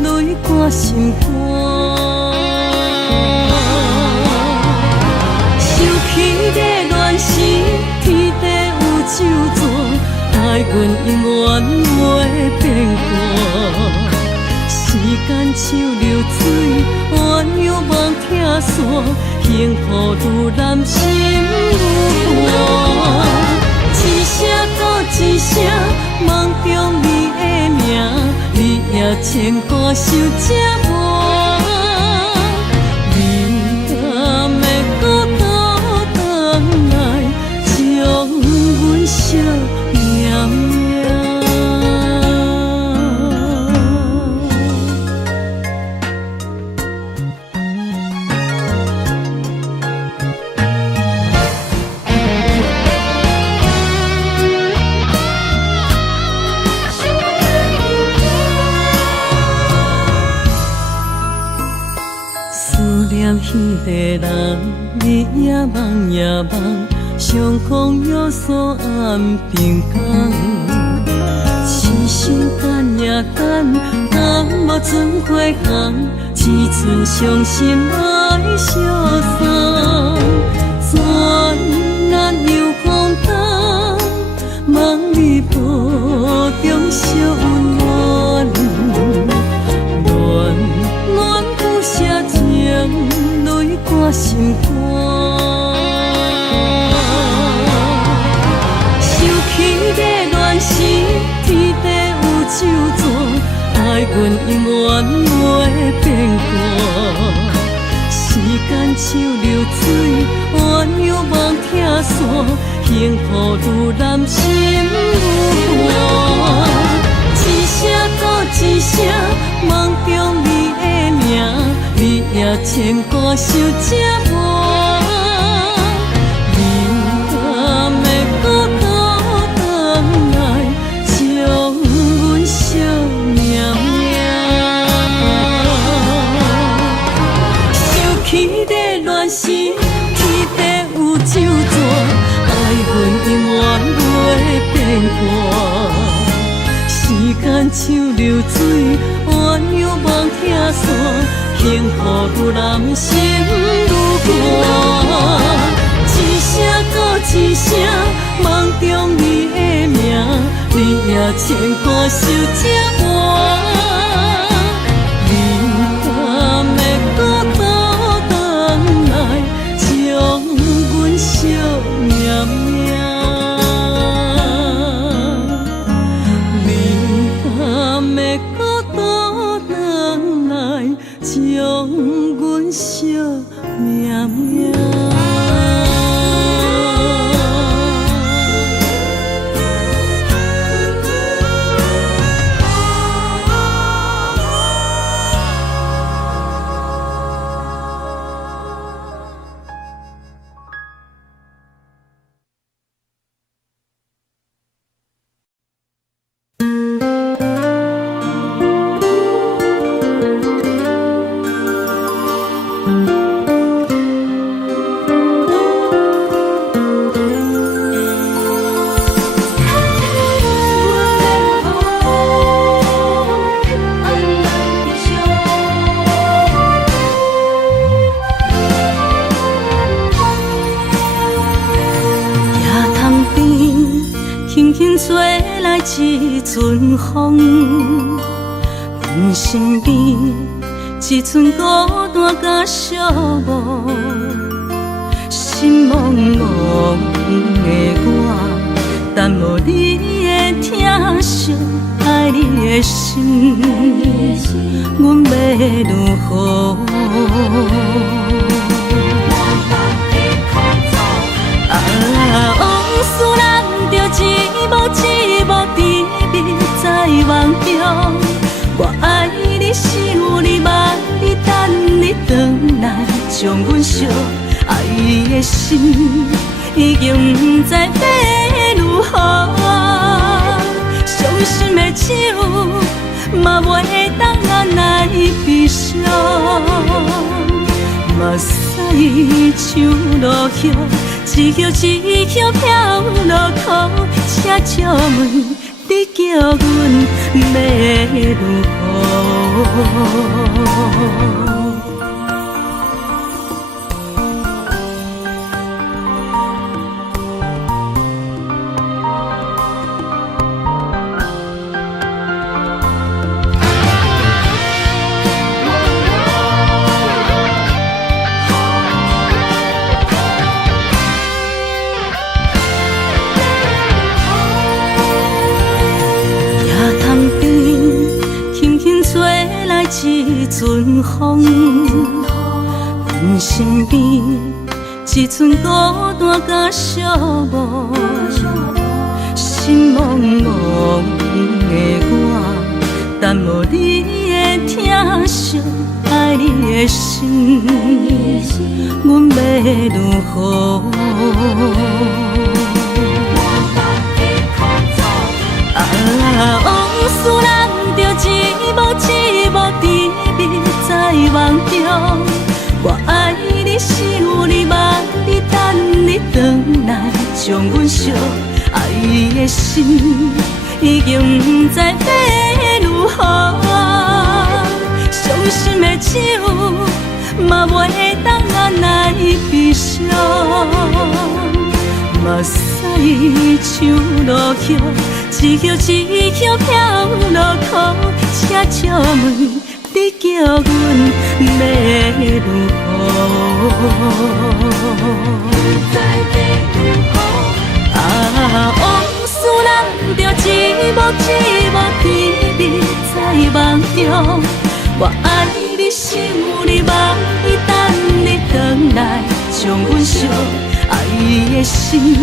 泪挂心肝，想起的恋时，天地有周转，待阮永远袂变卦。时间像流水，鸳鸯望听线，幸福愈难心愈寒。一声搁一声，梦中你的名。你也牵挂受折磨，你敢会搁倒转来，将阮惜命命。起的人，你也梦也梦，相逢约锁暗平港。痴心等也等，等无船花红，只剩伤心爱相送。转难又风灯，望你抱中惜温暖。暖暖不舍情，泪挂心肝。想起的恋时，天地有咒詛，爱阮永远袂变卦。时间像流水，鸳鸯望听线，幸福愈难心愈寒。一声搁一声，梦中你的名，你也牵挂想这晚。你敢会搁倒转来，将阮惜命命？想起的恋时，天地有咒詛，爱阮永远袂变卦。时间像流水，鸳鸯望听线，幸福愈难心愈寒。一声搁一声，梦中你的名，你也牵挂想这晚。你敢会搁倒转来，将阮惜命命？会搁倒转来，将阮惜命命。一阵风，阮身边一寸孤单甲寂寞，心茫茫的我，等无你的疼惜，爱你的心，阮要如何？往事人着一幕一幕甜蜜在梦中，我爱你是有你望你等你回来，将阮惜爱的心已经不知要如何。伤心的手嘛袂当咱来悲伤，目屎像落叶。一叶一叶飘落土，车借问你叫阮要如何？一阵风，阮身边一寸孤单甲寂寞，心茫茫的我，等无你的疼惜，爱你的心，阮要如何？往事人着一幕一幕甜蜜在梦中，我爱心已经不知要如何，伤心的手嘛袂当按来悲伤，目屎像落雨，一叶一叶飘落雨，请借问你叫阮要如何？啊，往事人着一幕一幕甜蜜在梦中。我爱你心有你梦，伊等你回来将阮惜。爱的心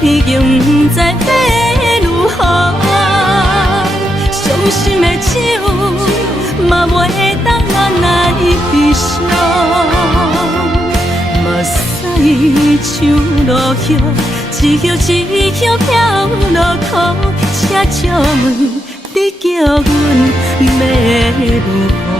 已经不知要如何，伤心的手嘛袂当按来悲伤，目屎像落雨，一叶一叶飘落雨，请借问你叫阮要如何？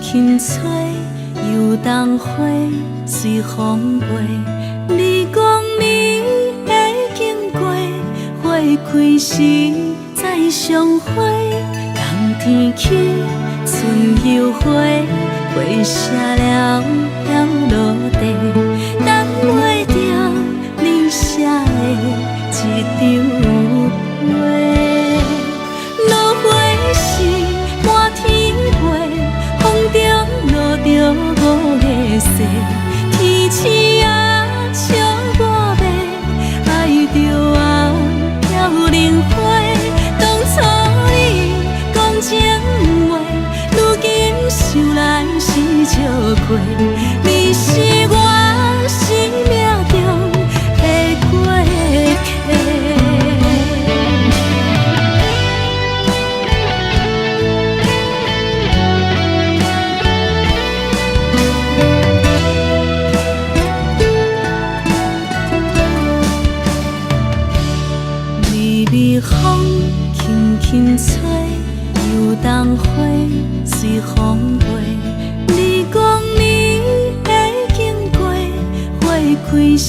轻吹，游动花随风飞。你讲你会经过，花开时再相会。冬天起，春又回，花谢了飘落地，等袂着你写的一张画。落花时满天飞。落着五个色，天星啊笑我迷，爱着啊飘零花。当初你讲情话，如今想来是笑过。你是我生命中的过客。风轻轻吹，游动花随风飞。你讲你会经过，花开时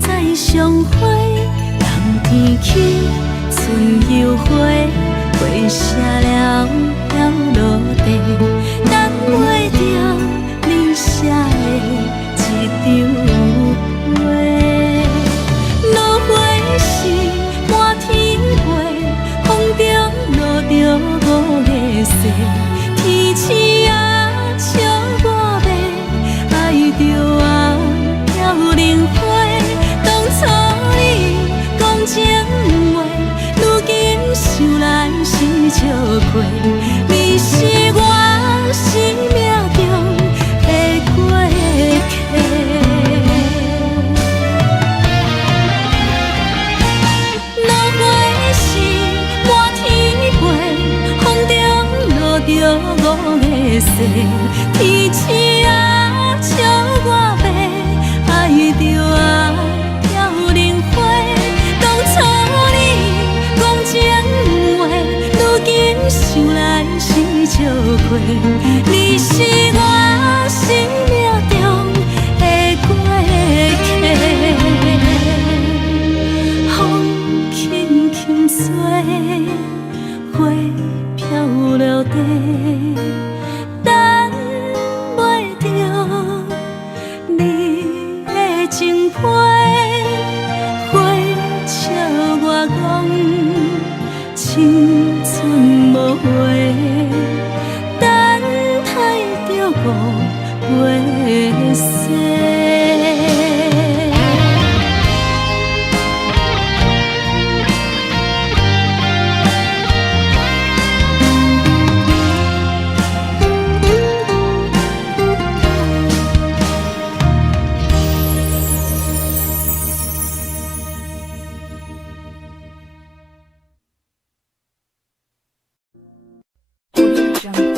再相会。冬天起，春又回，花谢了飘落地，等袂着你写的一张画。落花时满天风中落着五个色，天星啊笑我迷，爱着啊飘零花。当初你讲情话，如今想来是笑过。你是我生命中的过客。着五个色，天星啊笑我迷，爱着啊飘零花。当初你讲情话，如今想来。生。